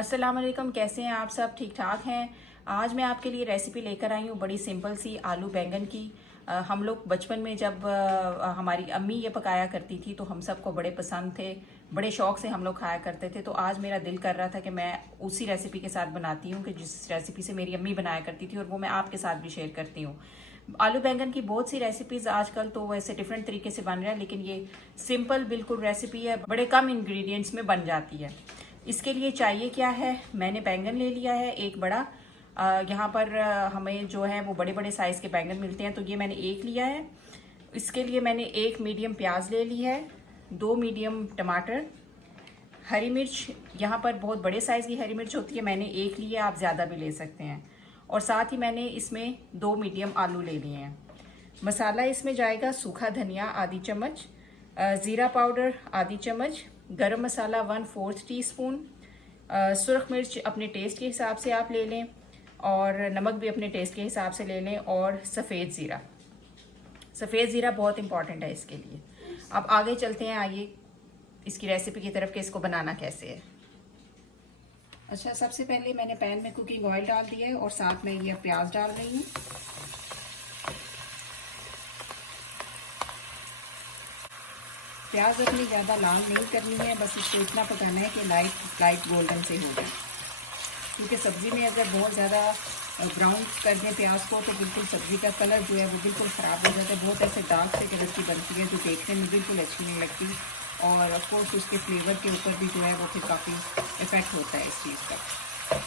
अस्सलाम वालेकुम, कैसे हैं आप सब? ठीक ठाक हैं। आज मैं आपके लिए रेसिपी लेकर आई हूँ बड़ी सिंपल सी आलू बैंगन की। हम लोग बचपन में जब हमारी अम्मी ये पकाया करती थी तो हम सबको बड़े पसंद थे, बड़े शौक से हम लोग खाया करते थे। तो आज मेरा दिल कर रहा था कि मैं उसी रेसिपी के साथ बनाती हूँ कि जिस रेसिपी से मेरी अम्मी बनाया करती थी, और वो मैं आपके साथ भी शेयर करती हूँ। आलू बैंगन की बहुत सी रेसिपीज आजकल तो वैसे डिफरेंट तरीके से बन रहा है, लेकिन ये सिंपल बिल्कुल रेसिपी है, बड़े कम इंग्रेडिएंट्स में बन जाती है। इसके लिए चाहिए क्या है, मैंने बैंगन ले लिया है एक बड़ा। यहाँ पर हमें जो है वो बड़े बड़े साइज़ के बैंगन मिलते हैं, तो ये मैंने एक लिया है। इसके लिए मैंने एक मीडियम प्याज ले ली है, 2 मीडियम टमाटर, हरी मिर्च, यहाँ पर बहुत बड़े साइज़ की हरी मिर्च होती है, मैंने एक लिया, आप ज़्यादा भी ले सकते हैं। और साथ ही मैंने इसमें 2 मीडियम आलू ले लिए हैं। मसाला इसमें जाएगा सूखा धनिया आधी चम्मच, ज़ीरा पाउडर आधी चम्मच, गरम मसाला 1/4 टीस्पून, सुरख मिर्च अपने टेस्ट के हिसाब से आप ले लें, और नमक भी अपने टेस्ट के हिसाब से ले लें, और सफ़ेद ज़ीरा। सफ़ेद ज़ीरा बहुत इंपॉर्टेंट है इसके लिए। अब आगे चलते हैं, आइए इसकी रेसिपी की तरफ कि इसको बनाना कैसे है। अच्छा, सबसे पहले मैंने पैन में कुकिंग ऑयल डाल दिया है और साथ में ये प्याज डाल रही हूँ। प्याज अपनी ज़्यादा लाल नहीं करनी है, बस इसको इतना पकाना है कि लाइट गोल्डन से हो जाए, क्योंकि सब्ज़ी में अगर बहुत ज़्यादा ब्राउन कर दें प्याज को तो बिल्कुल सब्ज़ी का कलर जो है वो बिल्कुल ख़राब हो जाता है। बहुत ऐसे डार्क से कलर की बनती है जो देखने में बिल्कुल अच्छी नहीं लगती, और ऑफकोर्स उसके फ्लेवर के ऊपर भी जो है वो फिर काफ़ी इफ़ेक्ट होता है इस चीज़ का।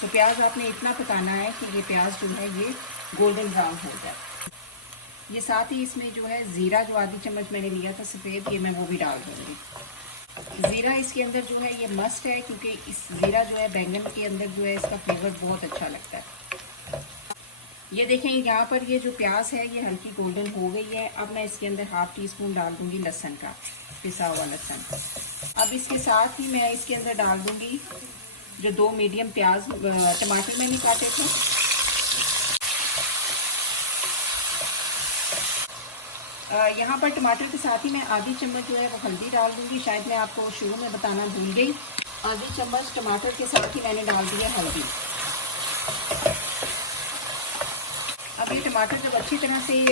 तो प्याज आपने इतना पकाना है कि ये प्याज जो है ये गोल्डन ब्राउन हो जाए। ये साथ ही इसमें जो है ज़ीरा जो आधी चम्मच मैंने लिया था सफ़ेद, ये मैं वो भी डाल दूँगी। ज़ीरा इसके अंदर जो है ये मस्ट है, क्योंकि इस ज़ीरा जो है बैंगन के अंदर जो है इसका फ्लेवर बहुत अच्छा लगता है। ये देखें, यहाँ पर ये जो प्याज है ये हल्की गोल्डन हो गई है। अब मैं इसके अंदर 1/2 टीस्पून डाल दूँगी लहसुन का, पिसा हुआ लहसुन। अब इसके साथ ही मैं इसके अंदर डाल दूँगी जो 2 मीडियम टमाटर मैंने काटे थे। यहाँ पर टमाटर के साथ ही मैं आधी चम्मच जो है वो हल्दी डाल दूँगी। शायद मैं आपको शुरू में बताना भूल गई, आधी चम्मच टमाटर के साथ ही मैंने डाल दी है हल्दी। अब ये टमाटर जब अच्छी तरह से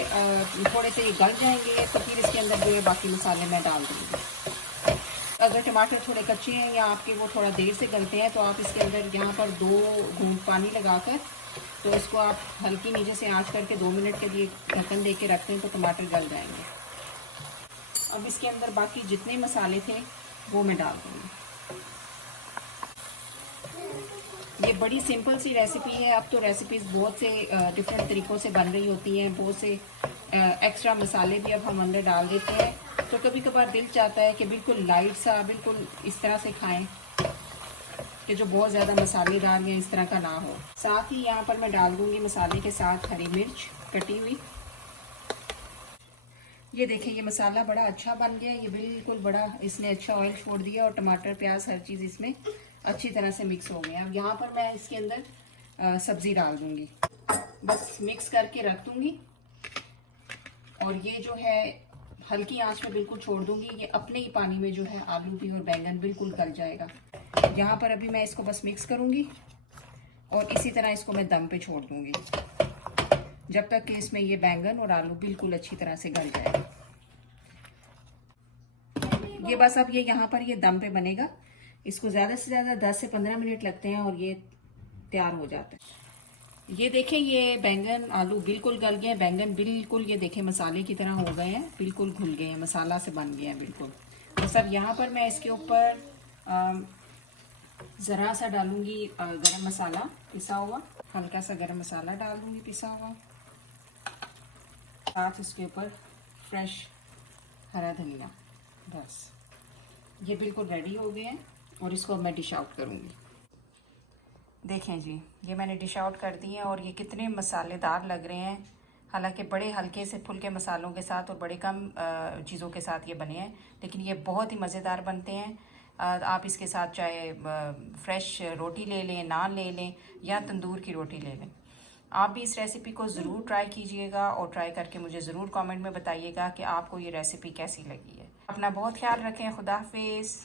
थोड़े से गल जाएंगे तो फिर इसके अंदर जो है बाकी मसाले मैं डाल दूँगी। अगर टमाटर थोड़े कच्चे हैं या आपके वो थोड़ा देर से गलते हैं तो आप इसके अंदर यहाँ पर 2 घूंट पानी लगाकर तो इसको आप हल्की नीचे से आंच करके 2 मिनट के लिए ढक्कन दे के रखते हैं तो टमाटर गल जाएंगे। अब इसके अंदर बाकी जितने मसाले थे वो मैं डाल दूँगी। ये बड़ी सिंपल सी रेसिपी है। अब तो रेसिपीज़ बहुत से डिफरेंट तरीक़ों से बन रही होती हैं, बहुत से एक्स्ट्रा मसाले भी अब हम अंदर डाल देते हैं। तो कभी कभार दिल चाहता है कि बिल्कुल लाइट सा, बिल्कुल इस तरह से खाएं कि जो बहुत ज़्यादा मसालेदार या इस तरह का ना हो। साथ ही यहाँ पर मैं डाल दूँगी मसाले के साथ हरी मिर्च कटी हुई। ये देखें, ये मसाला बड़ा अच्छा बन गया, ये बिल्कुल बड़ा इसने अच्छा ऑयल छोड़ दिया और टमाटर प्याज हर चीज़ इसमें अच्छी तरह से मिक्स हो गया। अब यहाँ पर मैं इसके अंदर सब्ज़ी डाल दूँगी, बस मिक्स करके रख दूँगी, और ये जो है हल्की आंच में बिल्कुल छोड़ दूँगी। ये अपने ही पानी में जो है आलू भी और बैंगन बिल्कुल गल जाएगा। यहाँ पर अभी मैं इसको बस मिक्स करूँगी और इसी तरह इसको मैं दम पे छोड़ दूँगी जब तक कि इसमें ये बैंगन और आलू बिल्कुल अच्छी तरह से गल जाए। ये बस अब ये यहाँ पर ये दम पे बनेगा। इसको ज़्यादा से ज़्यादा 10 से 15 मिनट लगते हैं और ये तैयार हो जाता है। ये देखें, ये बैंगन आलू बिल्कुल गल गए हैं, बैंगन बिल्कुल ये देखें मसाले की तरह हो गए हैं, बिल्कुल घुल गए हैं, मसाला से बन गए हैं बिल्कुल। तो सब यहाँ पर मैं इसके ऊपर ज़रा सा डालूँगी गरम मसाला पिसा हुआ, हल्का सा गरम मसाला डाल दूँगी पिसा हुआ, साथ इसके ऊपर फ्रेश हरा धनिया। बस ये बिल्कुल रेडी हो गए हैं और इसको अब मैं डिश आउट करूँगी। देखें जी, ये मैंने डिश आउट कर दी है और ये कितने मसालेदार लग रहे हैं। हालांकि बड़े हल्के से फुल्के मसालों के साथ और बड़े कम चीज़ों के साथ ये बने हैं, लेकिन ये बहुत ही मज़ेदार बनते हैं। आप इसके साथ चाहे फ्रेश रोटी ले लें, नान ले लें, या तंदूर की रोटी ले लें। आप भी इस रेसिपी को ज़रूर ट्राई कीजिएगा और ट्राई करके मुझे ज़रूर कमेंट में बताइएगा कि आपको ये रेसिपी कैसी लगी है। अपना बहुत ख्याल रखें। खुदा हाफिज़।